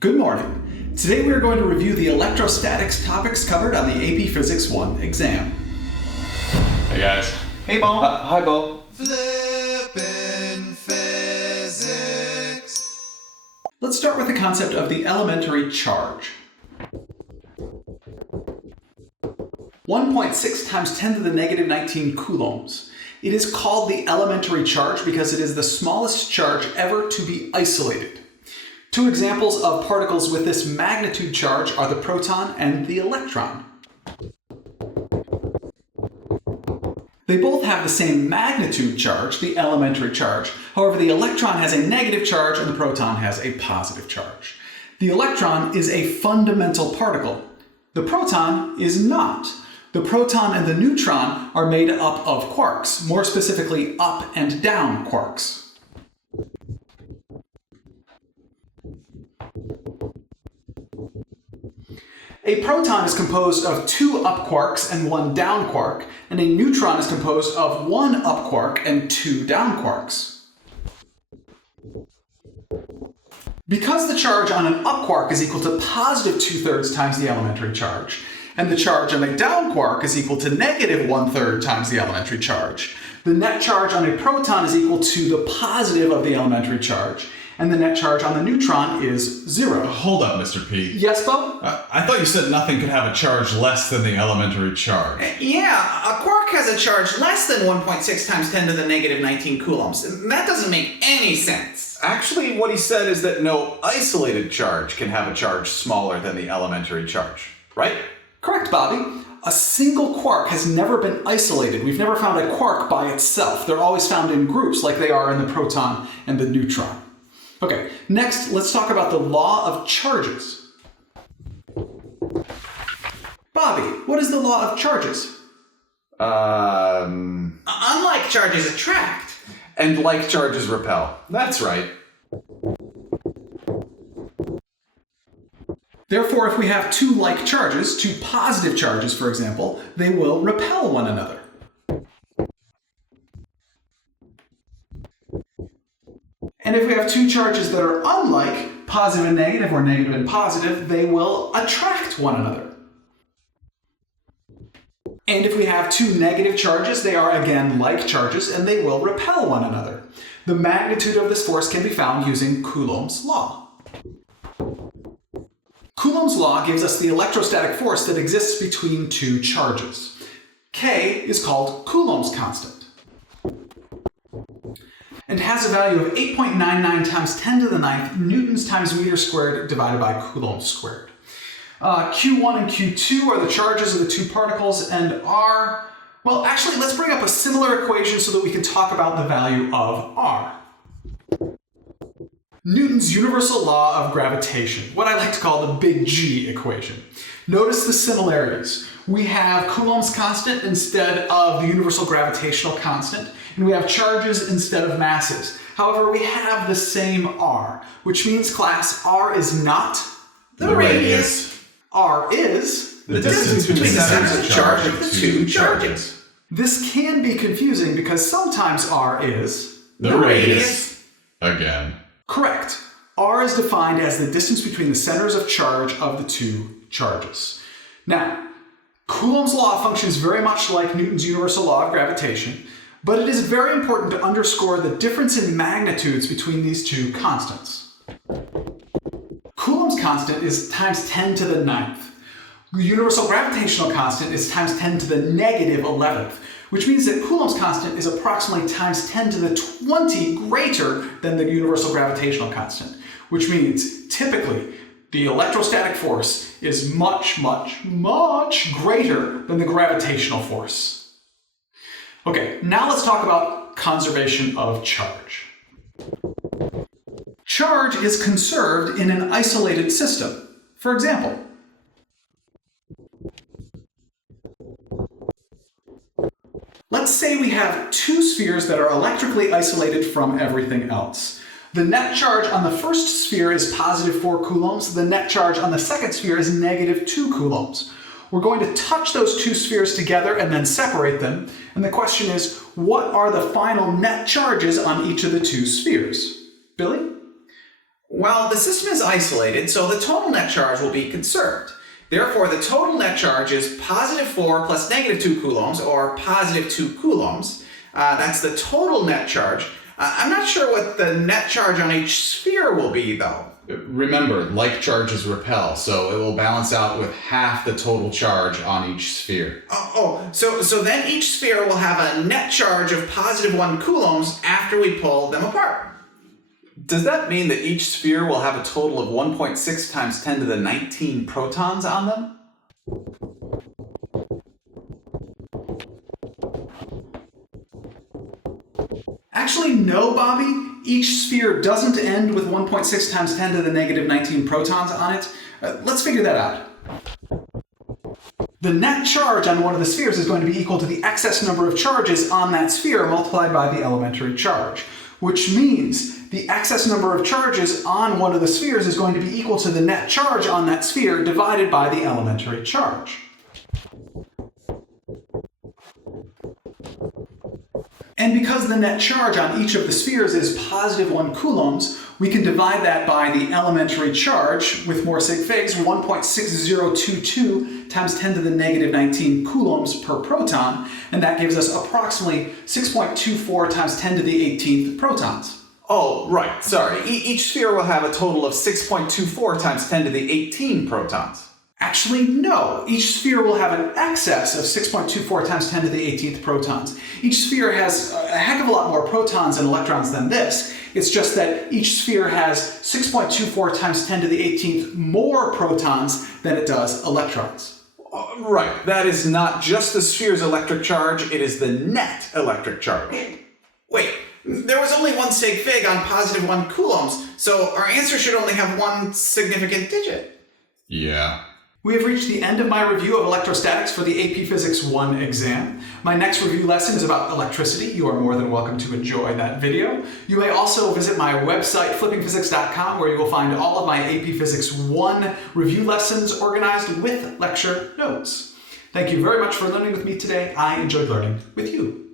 Good morning. Today we are going to review the electrostatics topics covered on the AP Physics 1 exam. Hey guys. Hey Bo. Hi Bo. Flippin' physics. Let's start with the concept of the elementary charge. 1.6 times 10 to the negative 19 coulombs. It is called the elementary charge because it is the smallest charge ever to be isolated. Two examples of particles with this magnitude charge are the proton and the electron. They both have the same magnitude charge, the elementary charge. However, the electron has a negative charge and the proton has a positive charge. The electron is a fundamental particle. The proton is not. The proton and the neutron are made up of quarks, more specifically up and down quarks. A proton is composed of two up quarks and one down quark, and a neutron is composed of one up quark and two down quarks. Because the charge on an up quark is equal to positive 2/3 times the elementary charge, and the charge on a down quark is equal to negative 1/3 times the elementary charge, the net charge on a proton is equal to the positive of the elementary charge, and the net charge on the neutron is 0. Hold up, Mr. P. Yes, Bo? I thought you said nothing could have a charge less than the elementary charge. Yeah, a quark has a charge less than 1.6 times 10 to the negative 19 coulombs. That doesn't make any sense. Actually, what he said is that no isolated charge can have a charge smaller than the elementary charge, right? Correct, Bobby. A single quark has never been isolated. We've never found a quark by itself. They're always found in groups like they are in the proton and the neutron. Okay, next, let's talk about the law of charges. Bobby, what is the law of charges? Unlike charges attract. And like charges repel. That's right. Therefore, if we have two like charges, two positive charges, for example, they will repel one another. And if we have two charges that are unlike, positive and negative or negative and positive, they will attract one another. And if we have two negative charges, they are again like charges and they will repel one another. The magnitude of this force can be found using Coulomb's law. Coulomb's law gives us the electrostatic force that exists between two charges. K is called Coulomb's constant and has a value of 8.99 times 10 to the 9th newtons times meter squared divided by Coulomb squared. Q1 and Q2 are the charges of the two particles, and R, well, actually, let's bring up a similar equation so that we can talk about the value of R. Newton's universal law of gravitation, what I like to call the big G equation. Notice the similarities. We have Coulomb's constant instead of the universal gravitational constant, and we have charges instead of masses. However, we have the same R, which means, class, R is not The radius. R is The distance between the centers of charge of the two charges. This can be confusing because sometimes R is The radius. Again. correct. R is defined as the distance between the centers of charge of the two charges. Now, Coulomb's law functions very much like Newton's universal law of gravitation, but it is very important to underscore the difference in magnitudes between these two constants. Coulomb's constant is times 10 to the 9th. The universal gravitational constant is times 10 to the negative 11th, which means that Coulomb's constant is approximately times 10 to the 20 greater than the universal gravitational constant, which means typically the electrostatic force is much, much, much greater than the gravitational force. Okay, now let's talk about conservation of charge. Charge is conserved in an isolated system. For example, let's say we have two spheres that are electrically isolated from everything else. The net charge on the first sphere is positive 4 coulombs. The net charge on the second sphere is negative 2 coulombs. We're going to touch those two spheres together and then separate them. And the question is, what are the final net charges on each of the two spheres? Billy? Well, the system is isolated, so the total net charge will be conserved. Therefore, the total net charge is positive 4 plus negative 2 coulombs, or positive 2 coulombs. That's the total net charge. I'm not sure what the net charge on each sphere will be, though. Remember, like charges repel, so it will balance out with half the total charge on each sphere. So then each sphere will have a net charge of positive 1 coulombs after we pull them apart. Does that mean that each sphere will have a total of 1.6 times 10 to the 19 protons on them? Actually, no, Bobby. Each sphere doesn't end with 1.6 times 10 to the negative 19 protons on it. Let's figure that out. The net charge on one of the spheres is going to be equal to the excess number of charges on that sphere multiplied by the elementary charge, which means the excess number of charges on one of the spheres is going to be equal to the net charge on that sphere divided by the elementary charge. And because the net charge on each of the spheres is positive 1 coulombs, we can divide that by the elementary charge with more sig figs, 1.6022 times 10 to the negative 19 coulombs per proton, and that gives us approximately 6.24 times 10 to the 18th protons. Oh, right, sorry. Each sphere will have a total of 6.24 times 10 to the 18 protons. Actually, no. Each sphere will have an excess of 6.24 times 10 to the 18th protons. Each sphere has a heck of a lot more protons and electrons than this. It's just that each sphere has 6.24 times 10 to the 18th more protons than it does electrons. Right, that is not just the sphere's electric charge, it is the net electric charge. Wait, there was only one sig fig on positive 1 coulombs, so our answer should only have one significant digit. Yeah. We have reached the end of my review of electrostatics for the AP Physics 1 exam. My next review lesson is about electricity. You are more than welcome to enjoy that video. You may also visit my website, flippingphysics.com, where you will find all of my AP Physics 1 review lessons organized with lecture notes. Thank you very much for learning with me today. I enjoyed learning with you.